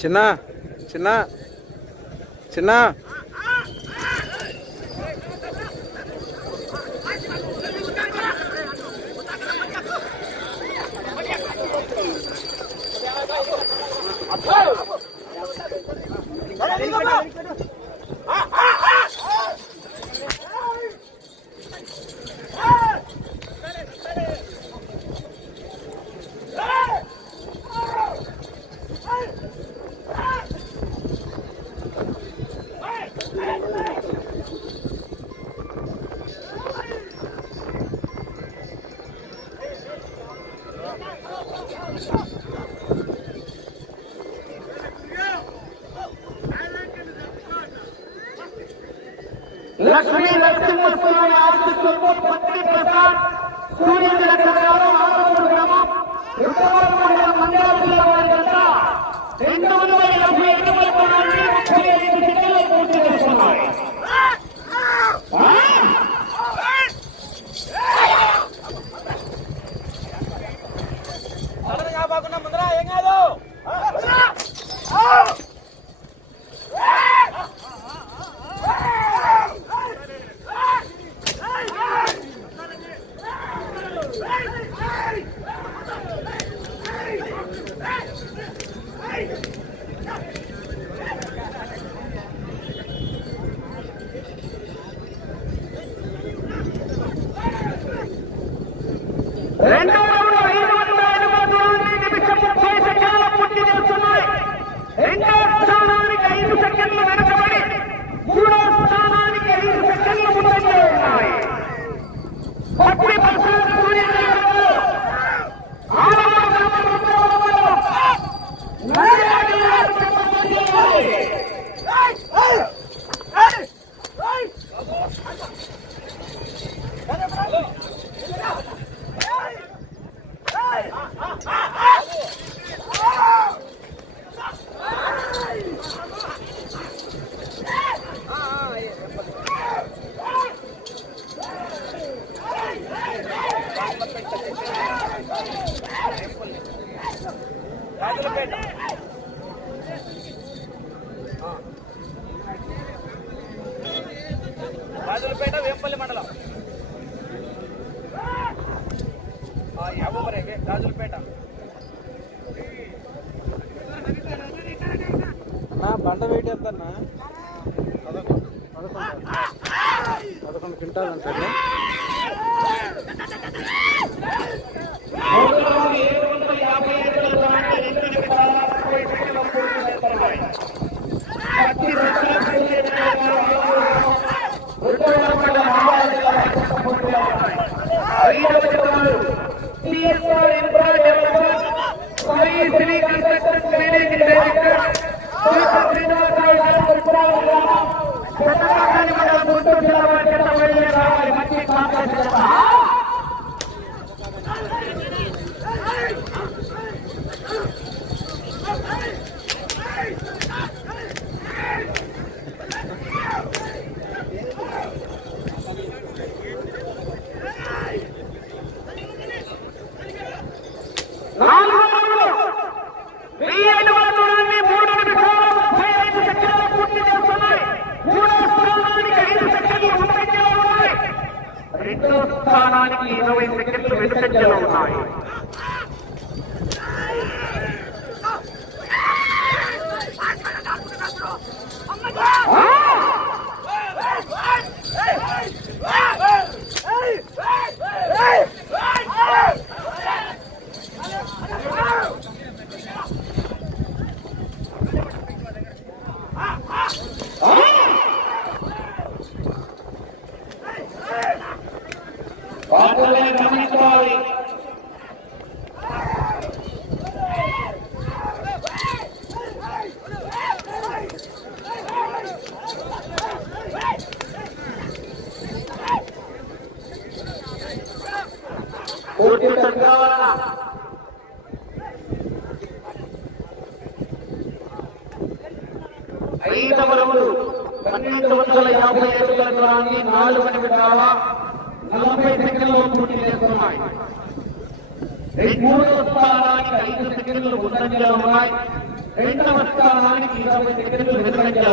చిన్న చిన్న చిన్న. లక్ష్మీ నరసింహస్వామి ఆశిస్తులతో పత్రి ప్రసాద్ సూర్యుడి నగరం ఆరోగ్య గ్రామం ఉత్తరాఖండ మండల జిల్లా వారి జత రెండు వందల యాభై ఐదు మంది ముప్పై ఐదు టికెట్లు పూర్తి చేస్తున్నాయి రెండో రౌండ్ ఐదు వందల ఎనభై తొమ్మిది నిమిషం ముప్పై సెకండ్ల పూర్తి చేస్తున్నాయి రెండో స్థానానికి ఐదు సెకండ్లు వెనకబడి మూడో స్థానానికి ఐదు సెకండ్లు ముందంజలో ఉన్నాయి పత్రి ప్రసాద్ సూర్యనగరంలో ఆరవ గ్రామం రెండవ మండలం నంద్యాల జిల్లా సంబంధించి రాజులపేట వేంపల్లి మండలం యాభై రాజులపేట నా బండ వెయిట్ ఎంత అన్న పదకొండు పదకొండు క్వింటాలు ఉంటుంది నాలుగో ください。రెండో స్థానానికి ఇరవై సెకండ్లు వెనుకంజలో ఉన్నాయి. বললেন আমি তো మూడవ స్థానానికి ఐదు సెకండ్లు ముందంజలో ఉన్నాయి. రెండవ స్థానానికి ఇరవై సెకండ్లు వెనుకంజలో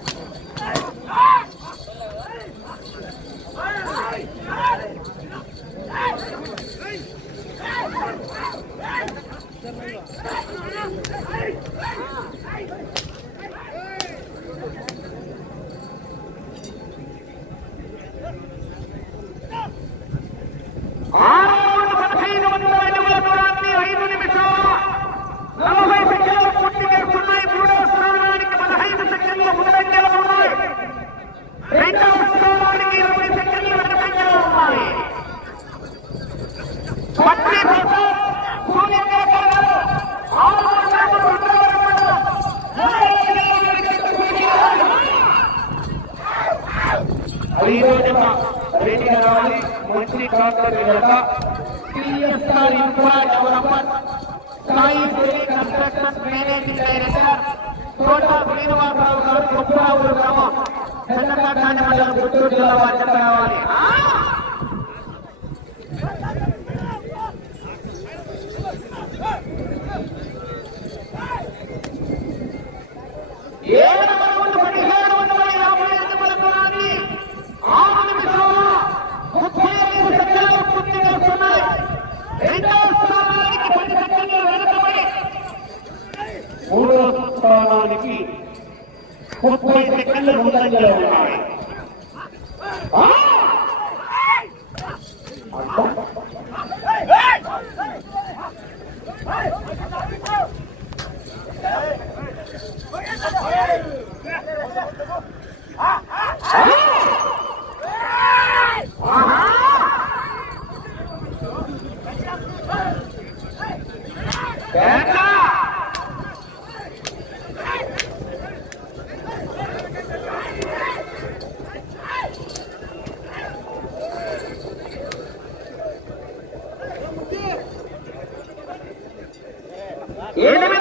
చిత్తూరు జిల్లా బాధ్యత కావాలి మూడో స్థానానికి ముప్పై సెకండ్ల ముందంజలో ఉన్నాయి. Thank you. enemy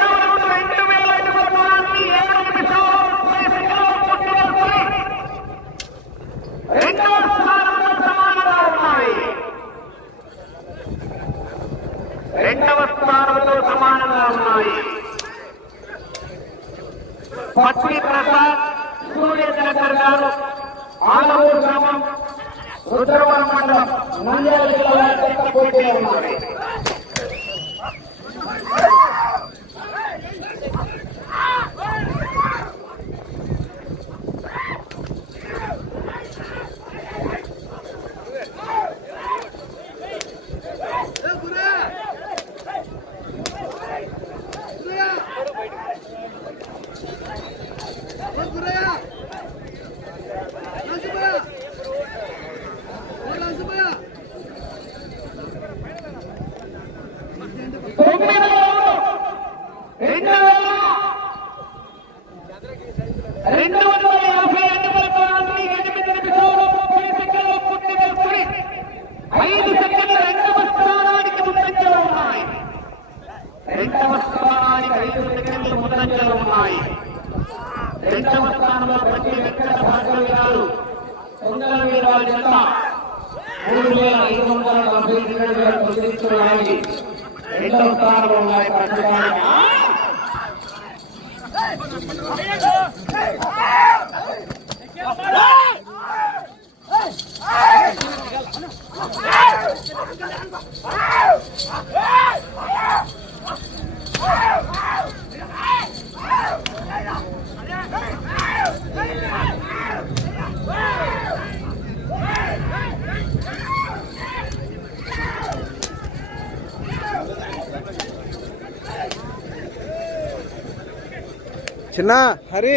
రెండు వేల రెండు వందల యాభై ఐదు పదకొండు ఎనిమిది నిమిషాలు ముప్పై సెకండ్లు పూర్తి చేసుకుని ఐదు సెకండ్లు రెండవ స్థానానికి ముందంజలు ఉన్నాయి. రెండవ స్థానానికి ఐదు సెకండ్లు ముందంజలు ఉన్నాయి. రెండవ స్థానంలో ప్రతి వెంకట భాగవి గారు కొండల వీరాల జత మూడు వేల ఐదు వందల నలభై రెండు వేల తొమ్మిది రెండవ స్థానంలో ఉన్నాయి ప్రస్తుతానికి. Ah! చిన్న హరి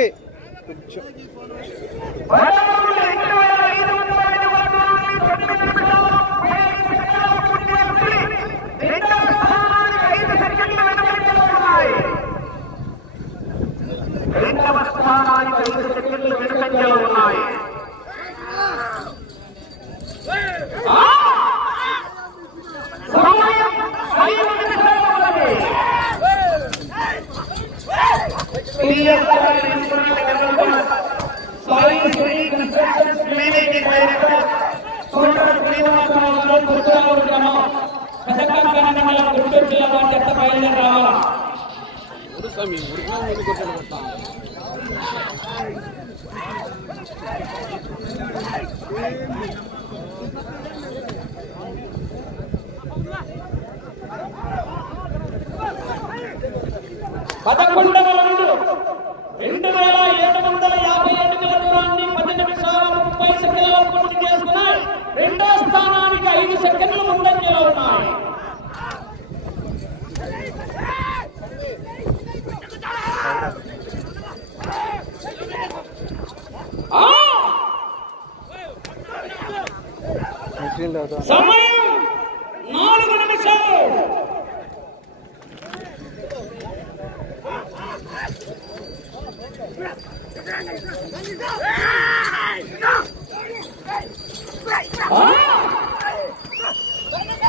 పథకం గుంటూరు జిల్లా పార్టీ చెత్త బయలుదేరి రావాలా? స్వామి ఉడికినా ముందు కొట్టాను పదకొండవ రౌండ్ రెండు వేల ఏడు వందల యాభై అడుగుల దూరాన్ని పది నిమిషాల ముప్పై సెకండ్లలో పూర్తి చేసుకున్నాయి రెండో స్థానానికి ఐదు సెకండ్లు ముందంజలో ఉన్నాయి ఆ! సమయం నాలుగు నిమిషాలు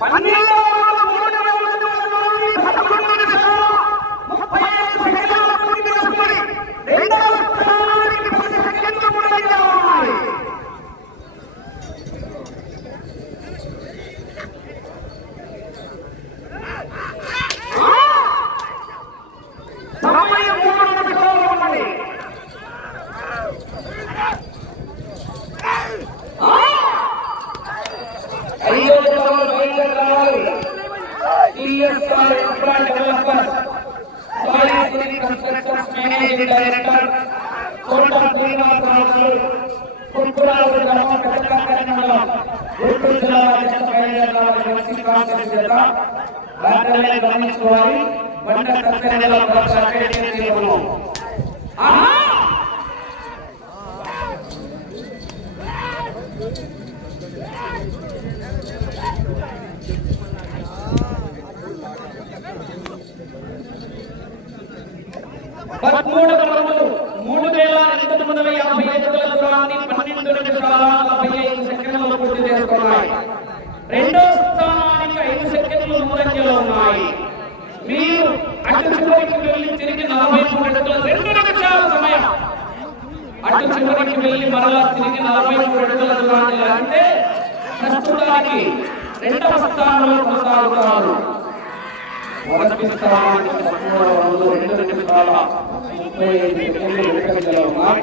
పన్నెండు మూడు పదకొండు నిమిషాలు ముప్పై ఐదు సెకండ్ల పూర్తి చేసుకుని రెండవ స్థానానికి పది సెకండ్లు ముందంజలో ఉన్నాయి సమయం మూడు నిమిషాలు ఉన్నది ఐదో స్థానంలో బయలుదేరి రావాలి TSR infra developers Sai Sri constructions managing director Kota Srinivasarao గారు గ్రామం పెద్దకాకరి మండలం గుంటూరు జిల్లా వారి చేత బయలుదేరి రావాలి ఎస్సీ చేత వాటిని గమనించుకోవాలి. బండ కత్తెరలో ప్రకటించడం ఆహా పదమూడవ రౌండ్ మూడు యాభై ఐదు దూరాన్ని పన్నెండు నిమిషాల నలభై ఐదు సెకండ్లలో పూర్తి చేసుకున్నాయి రెండో స్థానానికి ఐదు సెకండ్లు ముందంజలో ఉన్నాయి. మీరు అటు చివరికి వెళ్ళి తిరిగి నలభై మూడు అడుగుల రెండు నిమిషాల సమయం. అటు చివరికి వెళ్ళి మరలా తిరిగి నలభై మూడు అడుగుల దూరాన్ని లాగితే ప్రస్తుతానికి రెండవ స్థానంలో కొనసాగుతున్నారు మొదటి స్థానానికి పదమూడవ రెండు నిమిషాల ముప్పై ఐదు సెకండ్లు వెనుకంజలో ఉన్నాయి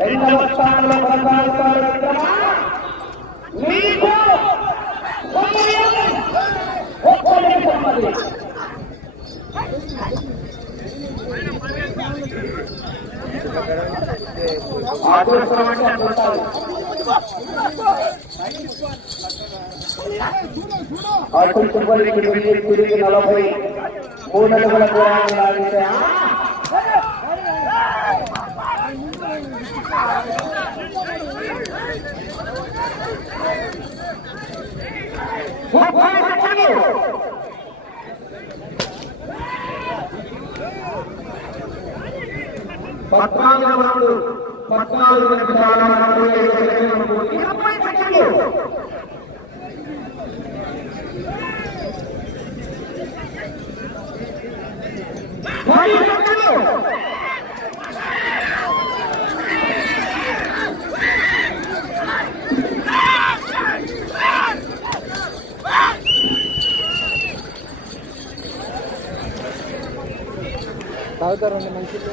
అనుకున్నా ఆ! వాటిని గమనించుకోవాలి రెండవ స్థానంలో కొనసాగుతారు విక్రమ. మీకు సమయం ఒక్క నిమిషం మరి. అదృష్టం అంటే అదృష్టాలు. అటు చివరికి వెళ్ళి తిరిగి నలభై మూడు అడుగుల దూరాన్ని లాగితే పద్నాలుగు రౌండ్ పద్నాలుగు తాగుతారండి మంచిది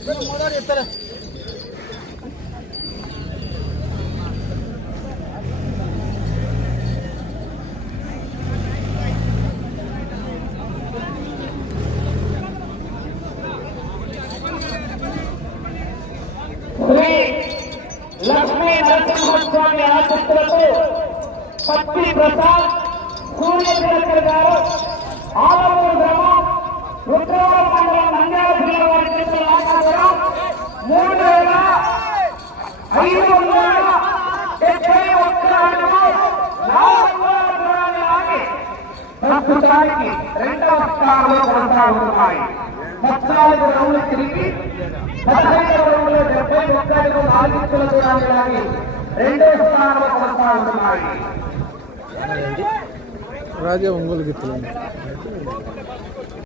లే. చెప్తారా లక్ష్మీ నరసింహస్వామి ఆశిస్తులకు పత్తి ప్రసాద్ సూర్యశేఖర్ గారు ఆలమూరు గ్రామం రుద్రవరం మండలం నంద్యాల జిల్లా వారి చేతుల ఆకాశం మూడు వేల ఐదు వందల డెబ్బై ఒక్క అడుగు నాలుగు వందల దూరాన్ని ఆగి ప్రస్తుతానికి రెండవ స్థానంలో కొనసాగుతున్నాయి. పద్నాలుగు రౌండ్లు తిరిగి పదహైదు రౌండ్లు డెబ్బై ఒక్క అడుగు నాలుగు కిలో రెండవ స్థానంలో కొనసాగుతున్నాయి. రాజా ఒంగోలు గిత్తులు